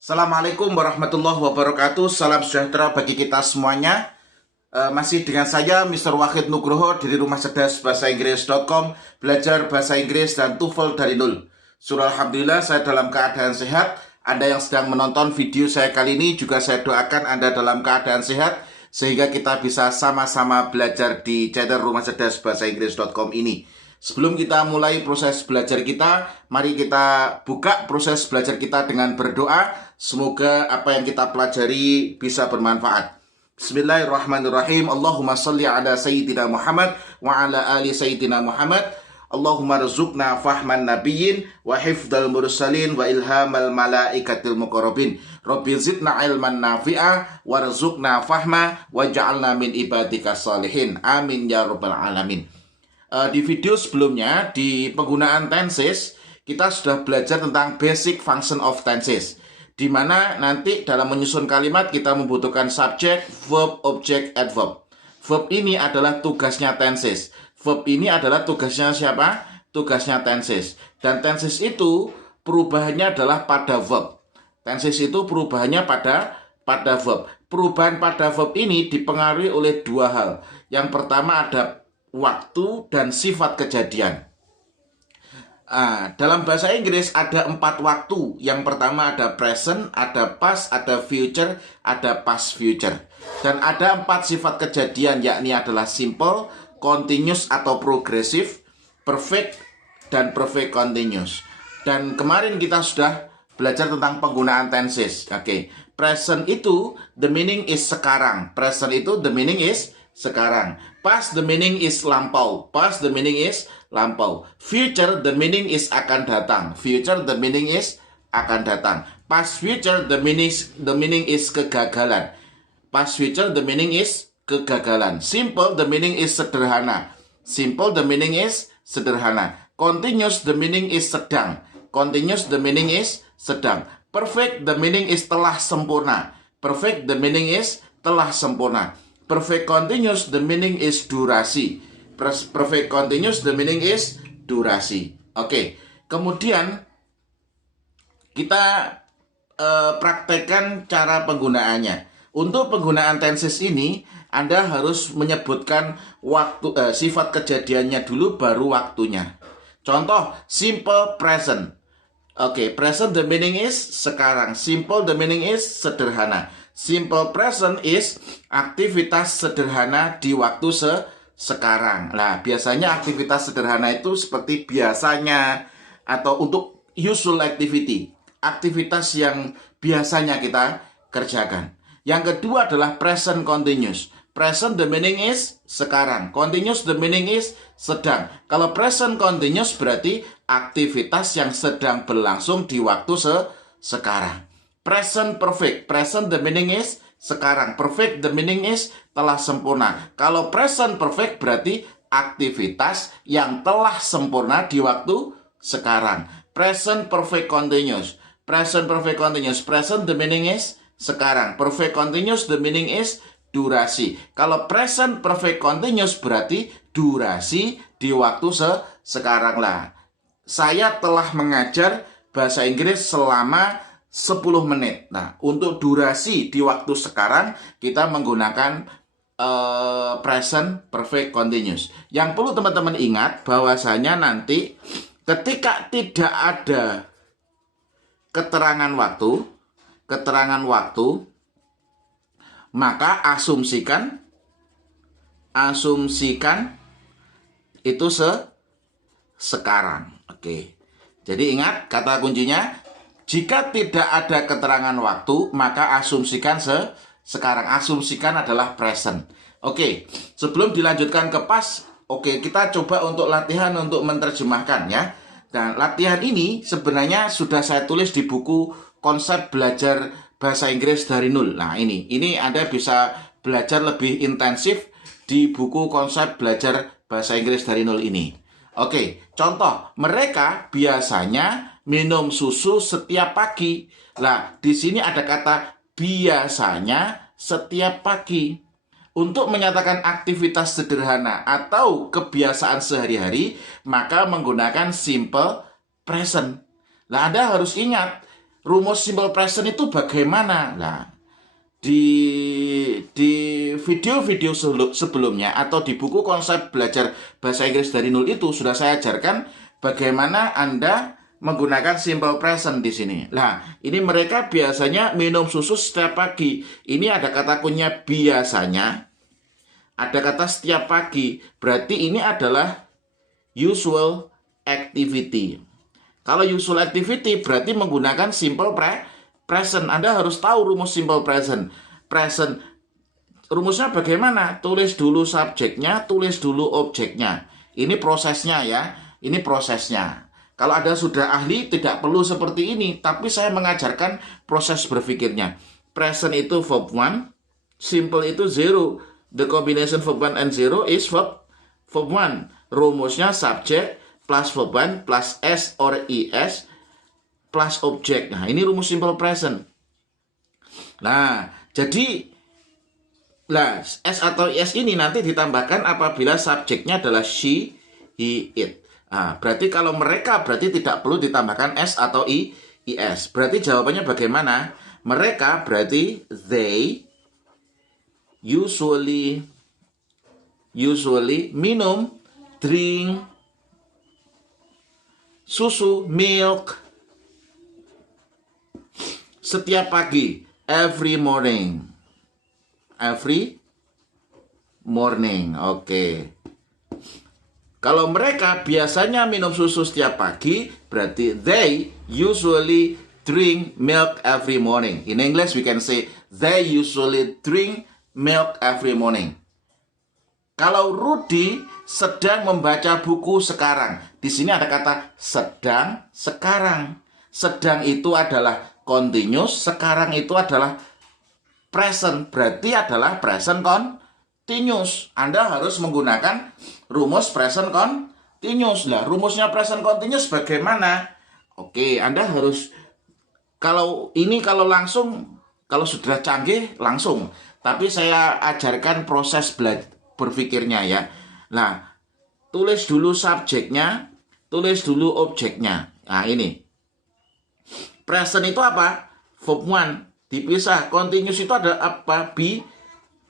Assalamualaikum warahmatullahi wabarakatuh. Salam sejahtera bagi kita semuanya. Masih dengan saya Mr. Wahid Nugroho dari rumah cerdas bahasa Inggris.com, belajar bahasa Inggris dan TOEFL dari nol. Surah Alhamdulillah saya dalam keadaan sehat. Anda yang sedang menonton video saya kali ini juga saya doakan Anda dalam keadaan sehat sehingga kita bisa sama-sama belajar di channel rumah cerdas bahasa Inggris.com ini. Sebelum kita mulai proses belajar kita, mari kita buka proses belajar kita dengan berdoa. Semoga apa yang kita pelajari bisa bermanfaat. Bismillahirrahmanirrahim. Allahumma salli ala Sayyidina Muhammad wa ala ali Sayyidina Muhammad. Allahumma rizukna fahman nabiyyin wa hifdal mursalin wa ilhamal malaikatil muqarrabin. Rabbi zidna ilman nafi'a wa rizukna fahma wa ja'alna min ibadika salihin. Amin ya rabbal alamin. Di video sebelumnya, di penggunaan tenses, kita sudah belajar tentang basic function of tenses, di mana nanti dalam menyusun kalimat kita membutuhkan subjek, verb, object, adverb. Verb ini adalah tugasnya tenses. Verb ini adalah tugasnya siapa? Tugasnya tenses. Dan tenses itu perubahannya adalah pada verb. Tenses itu perubahannya pada verb. Perubahan pada verb ini dipengaruhi oleh dua hal. Yang pertama ada waktu dan sifat kejadian. Dalam bahasa Inggris ada 4 waktu. Yang pertama ada present, ada past, ada future, ada past future. Dan ada 4 sifat kejadian, yakni adalah simple, continuous atau progressive, perfect, dan perfect continuous. Dan kemarin kita sudah belajar tentang penggunaan tenses. Present itu the meaning is sekarang. Present itu the meaning is sekarang. Past the meaning is lampau. Past the meaning is lampau. Future the meaning is akan datang. Future the meaning is akan datang. Past future the meaning is kegagalan. Past future the meaning is kegagalan. Simple the meaning is sederhana. Simple the meaning is sederhana. Continuous the meaning is sedang. Continuous the meaning is sedang. Perfect the meaning is telah sempurna. Perfect the meaning is telah sempurna. Perfect continuous the meaning is durasi. Perfect continuous the meaning is durasi. Kemudian kita praktekkan cara penggunaannya. Untuk penggunaan tenses ini Anda harus menyebutkan waktu sifat kejadiannya dulu baru waktunya. Contoh simple present. Present the meaning is sekarang. Simple the meaning is sederhana. Simple present is aktivitas sederhana di waktu sekarang. Nah, biasanya aktivitas sederhana itu seperti biasanya atau untuk usual activity. Aktivitas yang biasanya kita kerjakan. Yang kedua adalah present continuous. Present the meaning is sekarang. Continuous the meaning is sedang. Kalau present continuous berarti aktivitas yang sedang berlangsung di waktu sekarang. Present perfect. Present the meaning is sekarang. Perfect the meaning is telah sempurna. Kalau present perfect berarti aktivitas yang telah sempurna di waktu sekarang. Present perfect continuous. Present perfect continuous. Present the meaning is sekarang. Perfect continuous the meaning is durasi. Kalau present perfect continuous berarti durasi di waktu sekarang lah. Saya telah mengajar bahasa Inggris selama 10 menit. Nah, untuk durasi di waktu sekarang kita menggunakan present perfect continuous. Yang perlu teman-teman ingat bahwasanya nanti ketika tidak ada keterangan waktu, maka asumsikan itu sekarang. Jadi ingat kata kuncinya, jika tidak ada keterangan waktu, maka asumsikan sekarang. Asumsikan adalah present. Sebelum dilanjutkan ke past, kita coba untuk latihan untuk menerjemahkan ya. Dan latihan ini sebenarnya sudah saya tulis di buku konsep belajar bahasa Inggris dari nol. Nah, ini Anda bisa belajar lebih intensif di buku konsep belajar bahasa Inggris dari nol ini. Contoh, mereka biasanya minum susu setiap pagi. Nah, di sini ada kata biasanya setiap pagi. Untuk menyatakan aktivitas sederhana atau kebiasaan sehari-hari, maka menggunakan simple present. Nah, Anda harus ingat, rumus simple present itu bagaimana? Nah, di video-video sebelumnya atau di buku konsep belajar bahasa Inggris dari nol itu sudah saya ajarkan bagaimana Anda menggunakan simple present di sini. Nah, ini mereka biasanya minum susu setiap pagi. Ini ada kata kuncinya biasanya, ada kata setiap pagi. Berarti ini adalah usual activity. Kalau usual activity berarti menggunakan simple present. Anda harus tahu rumus simple present. Rumusnya bagaimana? Tulis dulu subjeknya, tulis dulu objeknya. Ini prosesnya ya. Ini prosesnya. Kalau Anda sudah ahli, tidak perlu seperti ini. Tapi saya mengajarkan proses berpikirnya. Present itu verb 1, simple itu 0. The combination verb 1 and 0 is verb 1. Rumusnya subject plus verb 1 plus S or ES plus object. Nah, ini rumus simple present. Nah, jadi S atau ES ini nanti ditambahkan apabila subjeknya adalah she, he, it. Nah, berarti kalau mereka berarti tidak perlu ditambahkan S atau ES. Berarti jawabannya bagaimana? Mereka berarti they usually minum, drink, susu, milk setiap pagi, every morning. Oke. Kalau mereka biasanya minum susu setiap pagi, berarti they usually drink milk every morning. In English we can say they usually drink milk every morning. Kalau Rudy sedang membaca buku sekarang, di sini ada kata sedang, sekarang. Sedang itu adalah continuous, sekarang itu adalah present, berarti adalah present continuous. Anda harus menggunakan rumus present continuous. Lah, rumusnya present continuous bagaimana? Oke, Anda harus kalau sudah canggih langsung. Tapi saya ajarkan proses berpikirnya ya. Nah, tulis dulu subjeknya, tulis dulu objeknya. Nah, ini. Present itu apa? Verb 1 dipisah. Continuous itu ada apa? Be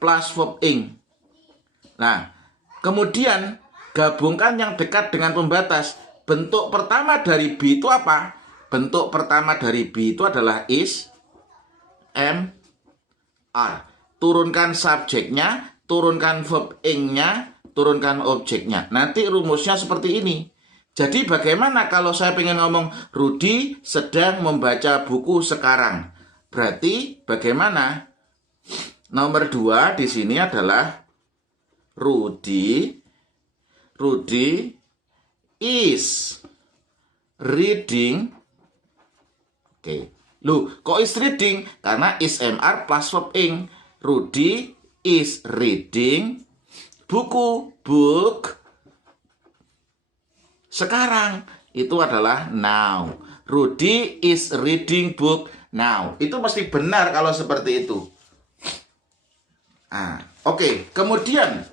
plus verb ing. Nah, kemudian gabungkan yang dekat dengan pembatas. Bentuk pertama dari be itu apa? Bentuk pertama dari be itu adalah is, am, are. Turunkan subjeknya, turunkan verb ing-nya, turunkan objeknya. Nanti rumusnya seperti ini. Jadi bagaimana kalau saya pengen ngomong Rudy sedang membaca buku sekarang? Berarti bagaimana? Nomor 2 di sini adalah Rudy is reading. Oke. Loh, kok is reading? Karena is mr plus verb ing. Rudy is reading book sekarang. Itu adalah now. Rudy is reading book now. Itu pasti benar kalau seperti itu. Oke. Kemudian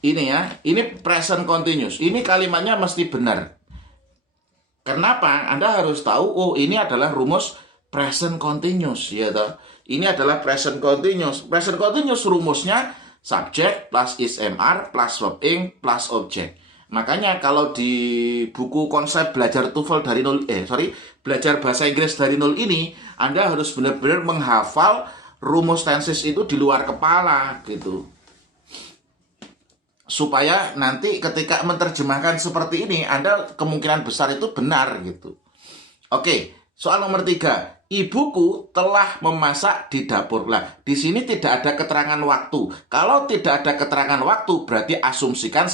ini ya, ini present continuous. Ini kalimatnya mesti benar. Kenapa? Anda harus tahu, oh ini adalah rumus present continuous, ya toh. Ini adalah present continuous. Present continuous rumusnya subject plus is mr plus verb ing plus object. Makanya kalau di buku konsep belajar TOEFL dari nol, belajar bahasa Inggris dari nol ini, Anda harus benar-benar menghafal rumus tenses itu di luar kepala gitu. Supaya nanti ketika menerjemahkan seperti ini, Anda kemungkinan besar itu benar gitu. Oke, soal nomor 3. Ibuku telah memasak di dapur. Lah, di sini tidak ada keterangan waktu. Kalau tidak ada keterangan waktu, berarti asumsikan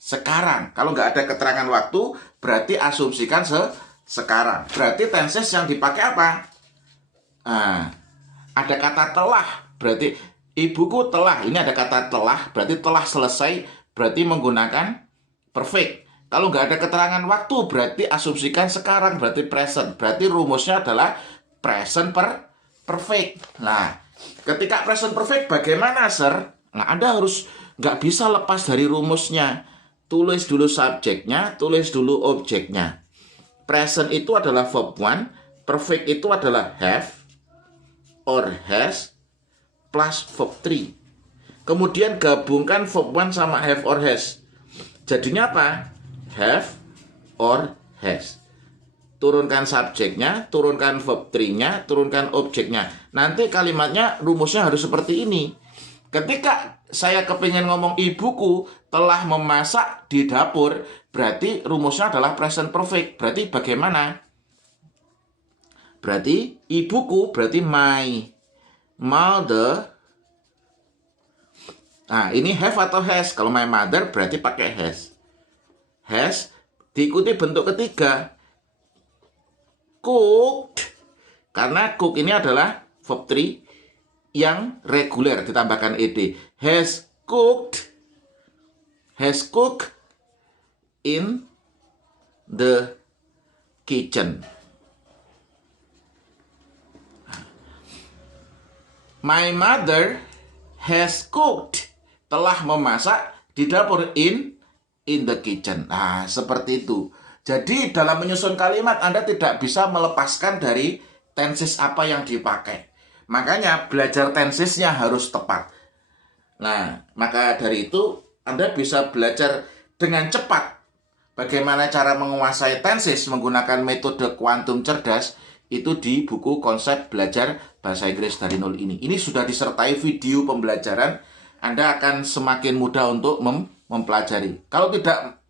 sekarang. Kalau nggak ada keterangan waktu, berarti asumsikan sekarang. Berarti tenses yang dipakai apa? Ada kata telah, berarti ibuku telah. Ini ada kata telah, berarti telah selesai, berarti menggunakan perfect. Kalau nggak ada keterangan waktu, berarti asumsikan sekarang, berarti present. Berarti rumusnya adalah present perfect. Nah, ketika present perfect bagaimana, sir? Nah, Anda harus nggak bisa lepas dari rumusnya. Tulis dulu subjeknya, tulis dulu objeknya. Present itu adalah verb 1, perfect itu adalah have or has plus verb 3. Kemudian gabungkan verb 1 sama have or has. Jadinya apa? Have or has. Turunkan subjeknya, turunkan verb 3-nya, turunkan objeknya. Nanti kalimatnya, rumusnya harus seperti ini. Ketika saya kepingin ngomong ibuku telah memasak di dapur, berarti rumusnya adalah present perfect. Berarti bagaimana? Berarti ibuku, berarti my mother. Nah, ini have atau has? Kalau my mother berarti pakai has. Has diikuti bentuk ketiga. Cooked. Karena cook ini adalah verb 3 yang reguler ditambahkan ed. Has cooked in the kitchen. My mother has cooked, telah memasak di dapur in the kitchen. Nah, seperti itu. Jadi dalam menyusun kalimat Anda tidak bisa melepaskan dari tenses apa yang dipakai. Makanya belajar tensesnya harus tepat. Nah, maka dari itu Anda bisa belajar dengan cepat bagaimana cara menguasai tenses menggunakan metode kuantum cerdas itu di buku konsep belajar bahasa Inggris dari nol ini. Ini sudah disertai video pembelajaran. Anda akan semakin mudah untuk mempelajari. Kalau tidak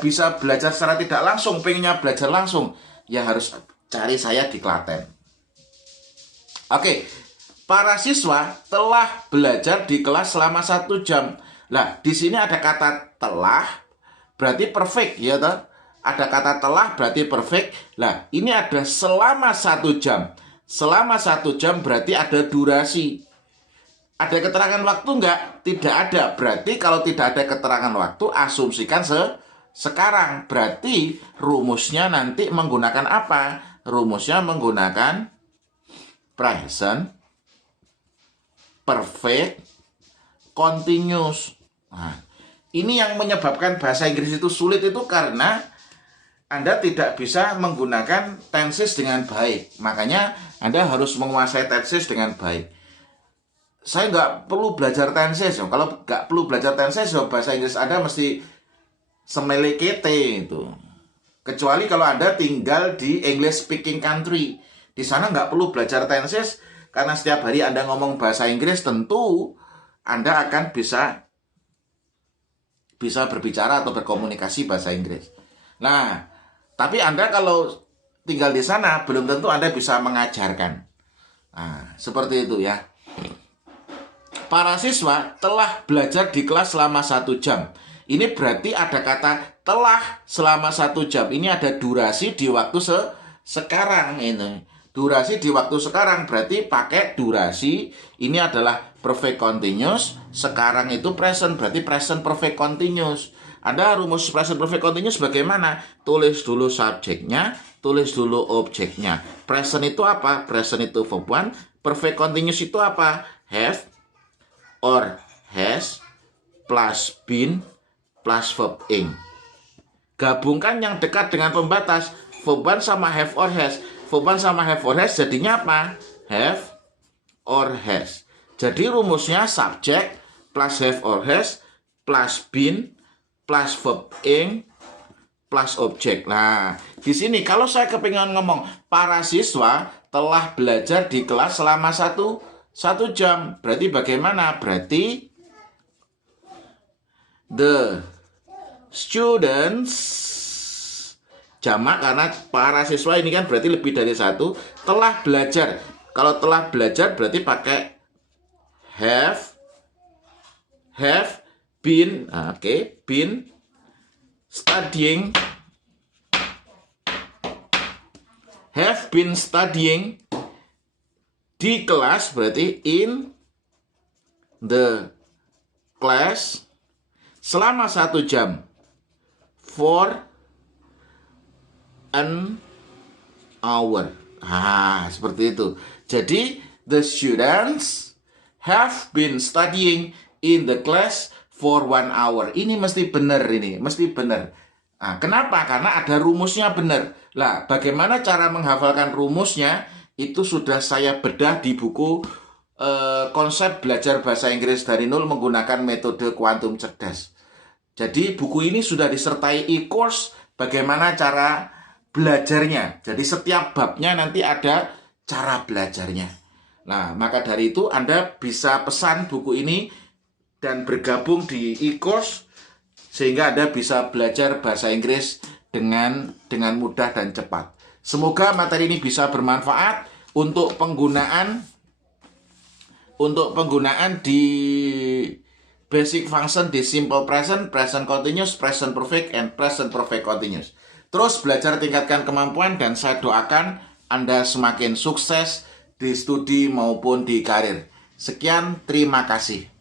bisa belajar secara tidak langsung, pengennya belajar langsung, ya harus cari saya di Klaten. Oke, para siswa telah belajar di kelas selama 1 jam. Nah, di sini ada kata telah, berarti perfect, ya toh? Ada kata telah berarti perfect. Nah, ini ada selama 1 jam. Selama 1 jam berarti ada durasi. Ada keterangan waktu enggak? Tidak ada. Berarti kalau tidak ada keterangan waktu, asumsikan sekarang. Berarti rumusnya nanti menggunakan apa? Rumusnya menggunakan present perfect continuous. Nah, ini yang menyebabkan bahasa Inggris itu sulit itu karena Anda tidak bisa menggunakan tenses dengan baik. Makanya Anda harus menguasai tenses dengan baik. Saya nggak perlu belajar tenses. Kalau nggak perlu belajar tenses, bahasa Inggris Anda mesti semelekete itu. Kecuali kalau Anda tinggal di English speaking country. Di sana nggak perlu belajar tenses, karena setiap hari Anda ngomong bahasa Inggris, tentu Anda akan bisa berbicara atau berkomunikasi bahasa Inggris. Nah, tapi Anda kalau tinggal di sana, belum tentu Anda bisa mengajarkan. Nah, seperti itu ya. Para siswa telah belajar di kelas selama 1 jam. Ini berarti ada kata telah selama 1 jam. Ini ada durasi di waktu sekarang ini. Durasi di waktu sekarang berarti pakai durasi. Ini adalah perfect continuous. Sekarang itu present, berarti present perfect continuous. Ada rumus present perfect continuous bagaimana? Tulis dulu subjeknya, tulis dulu objeknya. Present itu apa? Present itu verb 1. Perfect continuous itu apa? Have or has plus been plus verb ing. Gabungkan yang dekat dengan pembatas. Verb 1 sama have or has. Verb 1 sama have or has jadinya apa? Have or has. Jadi rumusnya subjek plus have or has plus been plus verb ing plus objek. Nah, di sini kalau saya kepingin ngomong para siswa telah belajar di kelas selama satu jam, berarti bagaimana? Berarti the students, jamak karena para siswa ini kan berarti lebih dari 1, telah belajar. Kalau telah belajar berarti pakai have been, been studying, have been studying di kelas berarti in the class selama 1 jam for an hour. Seperti itu. Jadi the students have been studying in the class for 1 hour. Ini mesti benar ini, mesti benar. Nah, kenapa? Karena ada rumusnya benar. Lah, bagaimana cara menghafalkan rumusnya? Itu sudah saya bedah di buku konsep belajar bahasa Inggris dari nol menggunakan metode kuantum cerdas. Jadi buku ini sudah disertai e-course bagaimana cara belajarnya. Jadi setiap babnya nanti ada cara belajarnya. Nah, maka dari itu Anda bisa pesan buku ini dan bergabung di e-course sehingga Anda bisa belajar bahasa Inggris dengan mudah dan cepat. Semoga materi ini bisa bermanfaat untuk penggunaan di basic function di simple present, present continuous, present perfect, and present perfect continuous. Terus belajar tingkatkan kemampuan dan saya doakan Anda semakin sukses di studi maupun di karir. Sekian, terima kasih.